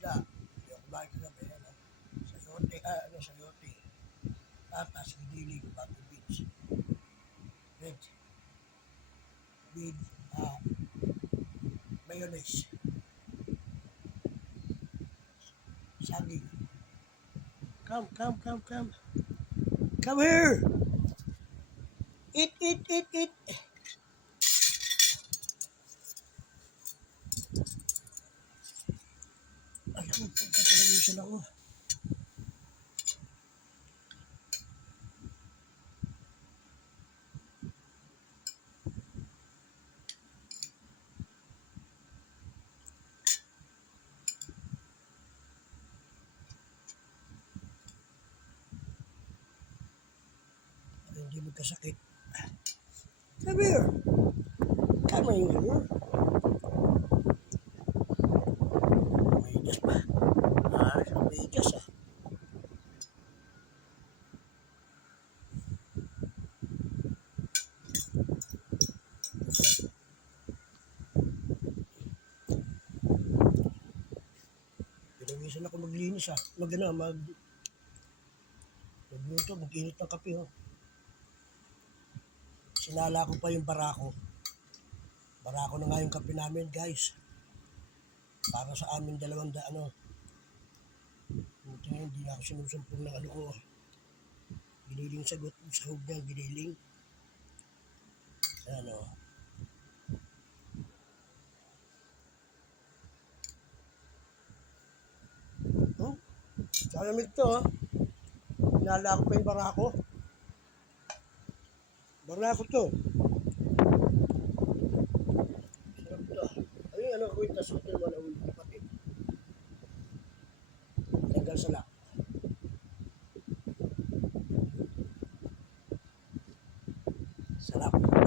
isda. Hindi ako kumain kagabi. Sayote, sayote. Tatas, gidiling, bago beach. Red. With mayonnaise. Saging. Come. Come here! Eat! Alam, pagka-television ako. Hindi magkasakit. Come here! Come here! Medyas pa. Medyas ah. Pinawisan ako maglinis ah. Magluto, mag-init ng kape oh. Sinala ko pa yung barako. Barako na nga yung kape namin guys. Para sa amin 200 Buti nga hindi na ako sinusumpong ng ko. Giniling sagot, sahog niya, giniling. Ayan o. Salamig to ha. Sinala ko pa yung barako. Barako to. Sarap to. Ayun ko yung tasutin mo na ulit kapatid. Tanggal sa lak. Sarap.